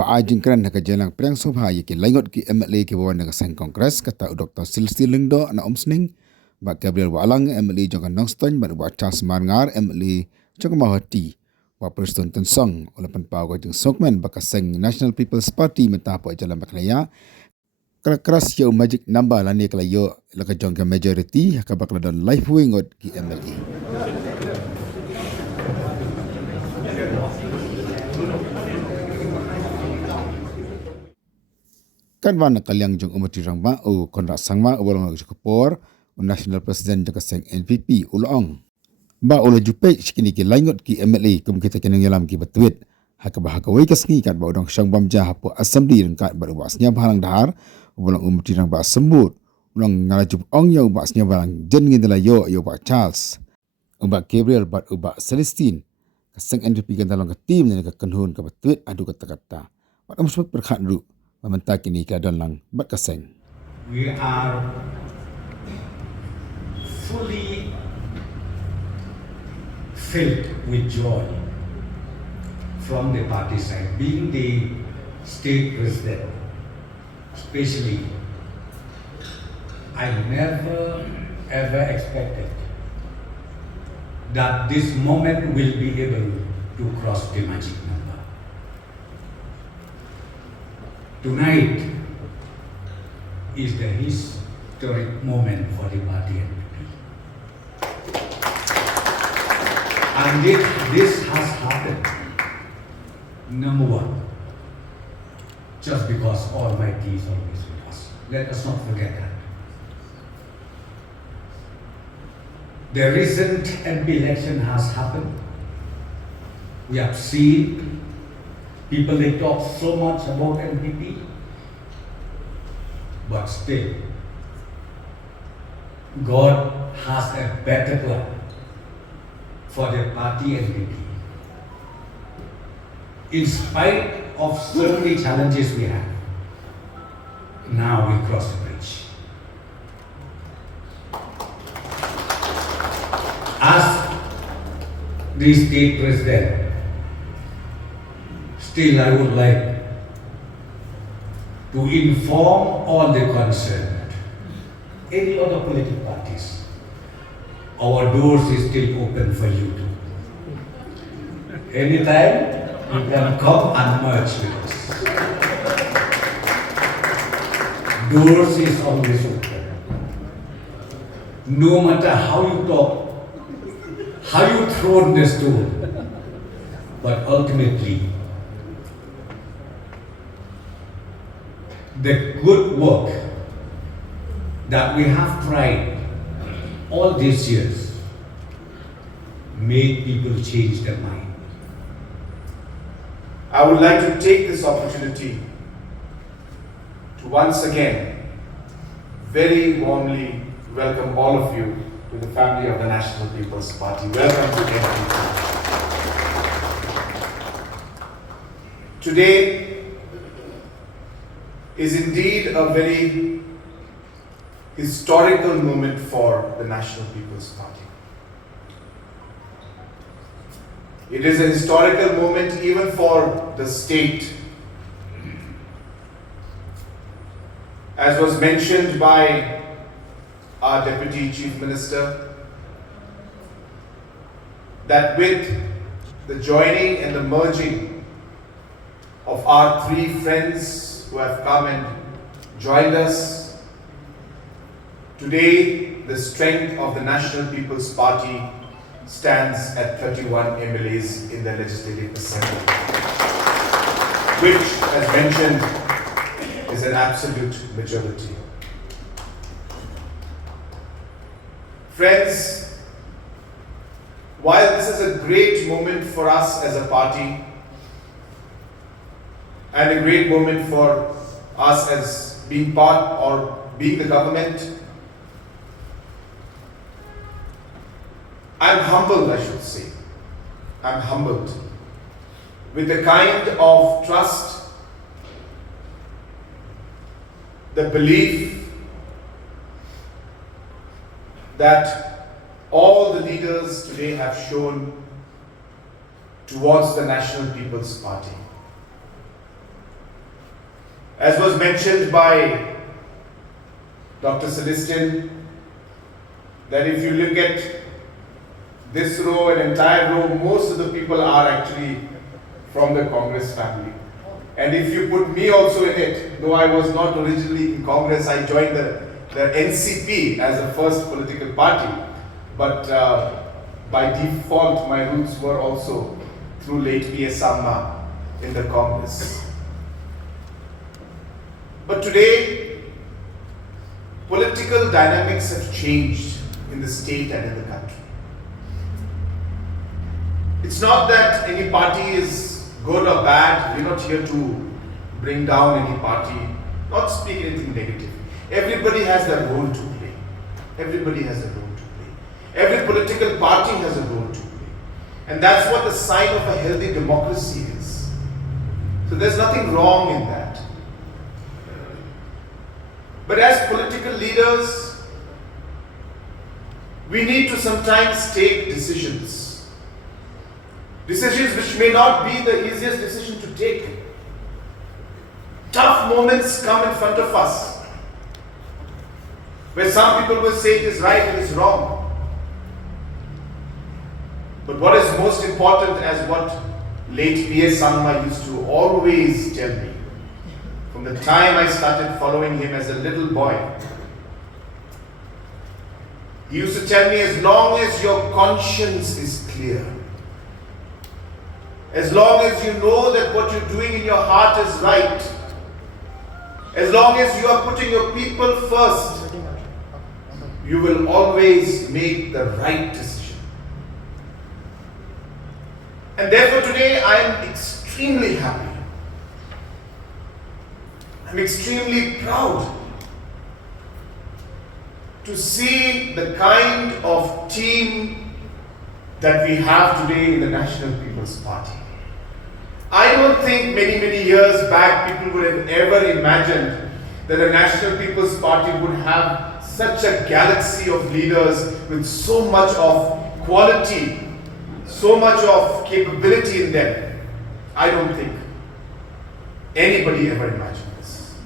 Aba ajingkran haka jelang perang sobha yaki langot ki MLA ki bawa naga sang kongres kata Dr. Lingdo na omsning ba Gabriel wa alang MLA jongkan nongston ba Charles Marngar MLA jongkan mahati wa Preston Tensong olapan pau jeng sokmen ba kaseng National People's Party meta po jalan baklaya keras yo magic number lani kala yo laka jongkan majority haka bakla don life wingot ki MLA. Kan wan kaliang jong umati rangba o Conrad sangma ulang jokopor national president jaka seng NPP ulong ba ulo jupe skini ki laingot ki MLA kum kita kenang yalam ki batuit haka bahaka wei kasngi kat ba udang Sngiaw jah hapo assembly rengkat ba wasnya bahalang dahar ulang umati rangba sembut ulang ngalajup ong yo ba Sngiaw balang jen ngidala yo ba Charles uba Gabriel ba uba Celestine kaseng NPP kan dalam ke tim ni ka kenhun ka batuit adu kata-kata wat amsuk berkhat ru mementak ini keadaan lang bat kaseng. We are fully filled with joy from the party side. Being the state president, especially, I never ever expected that this moment will be able to cross the magic number. Tonight is the historic moment for the party NPP. And this has happened, number one, just because Almighty is always with us. Let us not forget that. The recent MP election has happened. We have seen people, they talk so much about NPP, but still, God has a better plan for the party NPP. In spite of so many challenges we have, now we cross the bridge. As the state president, still, I would like to inform all the concerned, any other political parties, our doors is still open for you too. Anytime, you can come and merge with us. Doors is always open. No matter how you talk, how you throw the stone, but ultimately, the good work that we have tried all these years made people change their mind. I would like to take this opportunity to once again very warmly welcome all of you to the family of the National People's Party. Welcome to NPP. Today is indeed a very historical moment for the National People's Party. It is a historical moment even for the state. As was mentioned by our Deputy Chief Minister, that with the joining and the merging of our three friends who have come and joined us, today the strength of the National People's Party stands at 31 MLAs in the Legislative Assembly, which, as mentioned, is an absolute majority. Friends, while this is a great moment for us as a party, and a great moment for us as being part or being the government, I'm humbled, I should say. I'm humbled with the kind of trust, the belief that all the leaders today have shown towards the National People's Party. As was mentioned by Dr. Celestin, that if you look at this row, an entire row, most of the people are actually from the Congress family. And if you put me also in it, though I was not originally in Congress, I joined the NCP as the first political party. But by default, my roots were also through late P.S. Samma in the Congress. But today, political dynamics have changed in the state and in the country. It's not that any party is good or bad. We're not here to bring down any party, not speak anything negative. Everybody has their role to play. Everybody has a role to play. Every political party has a role to play. And that's what the sign of a healthy democracy is. So there's nothing wrong in that. But as political leaders, we need to sometimes take decisions. Decisions which may not be the easiest decision to take. Tough moments come in front of us, where some people will say it is right, it is wrong. But what is most important, as what late P.S. Sanma used to always tell me, from the time I started following him as a little boy, he used to tell me, as long as your conscience is clear, as long as you know that what you're doing in your heart is right, as long as you are putting your people first, you will always make the right decision. And therefore today I am extremely happy. I'm extremely proud to see the kind of team that we have today in the National People's Party. I don't think many years back people would have ever imagined that the National People's Party would have such a galaxy of leaders with so much of quality, so much of capability in them. I don't think anybody ever imagined this.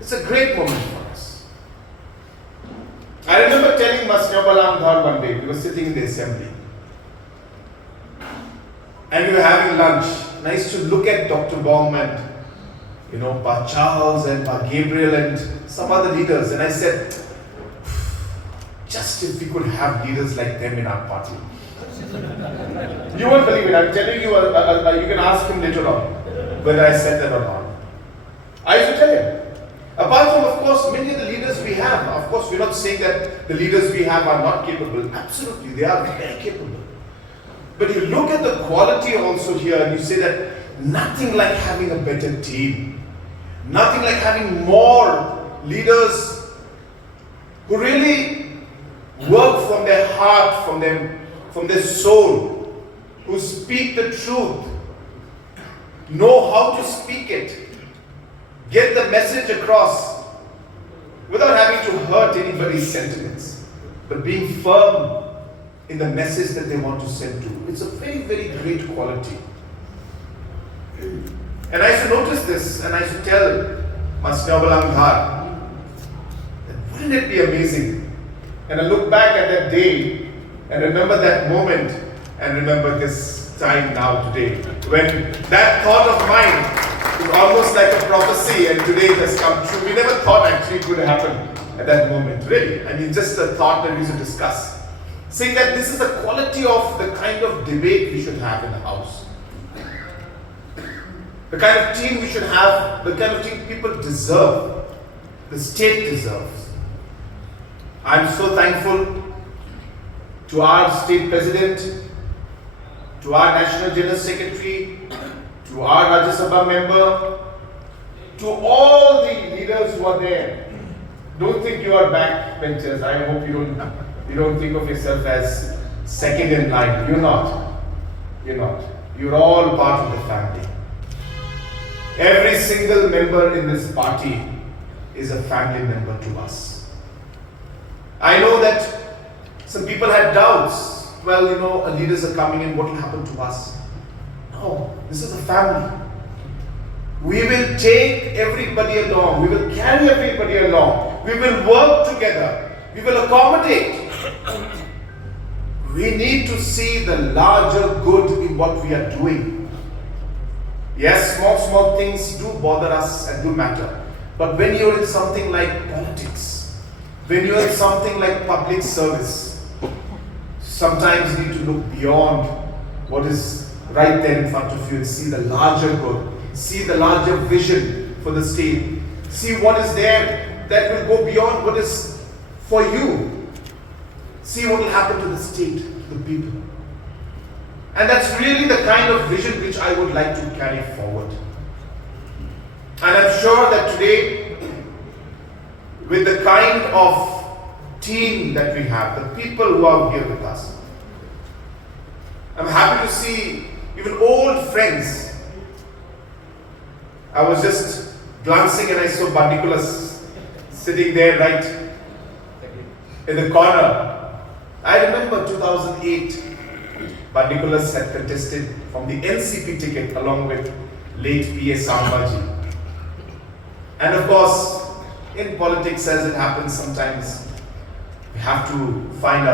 It's a great moment for us. I remember telling Sngiaw one day, we were sitting in the assembly and we were having lunch, and I used to look at Dr.Bom and Pa Charles and Pa Gabriel and some other leaders, and I said, just if we could have leaders like them in our party. You won't believe it. I'm telling you, you can ask him later on whether I said that or not. I used to tell him. Apart from, of course, many of the leaders we have, of course, we're not saying that the leaders we have are not capable. Absolutely, they are very capable. But you look at the quality also here and you say that nothing like having a better team. Nothing like having more leaders who really work from their heart, from their soul, who speak the truth, know how to speak it, get the message across without having to hurt anybody's sentiments, but being firm in the message that they want to send to. It's a very great quality. And I used to notice this, and I used to tell Sngiaw that wouldn't it be amazing? And I look back at that day and remember that moment and remember this time now today, when that thought of mine was almost like a prophecy and today it has come true. We never thought actually it would happen at that moment, really. I mean, just a thought that we used to discuss, saying that this is the quality of the kind of debate we should have in the House. The kind of team we should have, the kind of team people deserve, the state deserves. I'm so thankful to our state president, to our national general secretary, to our Rajya Sabha member, to all the leaders who are there. Don't think you are backbenchers. I hope you don't think of yourself as second in line. You're not. You're not. You're all part of the family. Every single member in this party is a family member to us. I know that some people had doubts. Well, leaders are coming in, what will happen to us? No, this is a family. We will take everybody along. We will carry everybody along. We will work together. We will accommodate. We need to see the larger good in what we are doing. Yes, small things do bother us and do matter. But when you're in something like politics, when you're in something like public service, sometimes you need to look beyond what is right there in front of you and see the larger good, see the larger vision for the state, see what is there that will go beyond what is for you, see what will happen to the state, to the people. And that's really the kind of vision which I would like to carry forward. And I'm sure that today, with the kind of team that we have, the people who are here with us, I'm happy to see even old friends. I was just glancing and I saw Bandikulas sitting there right in the corner. I remember 2008, Bandikulas had contested from the NCP ticket along with late P.S. Sambaji. And of course, in politics as it happens sometimes, we have to find out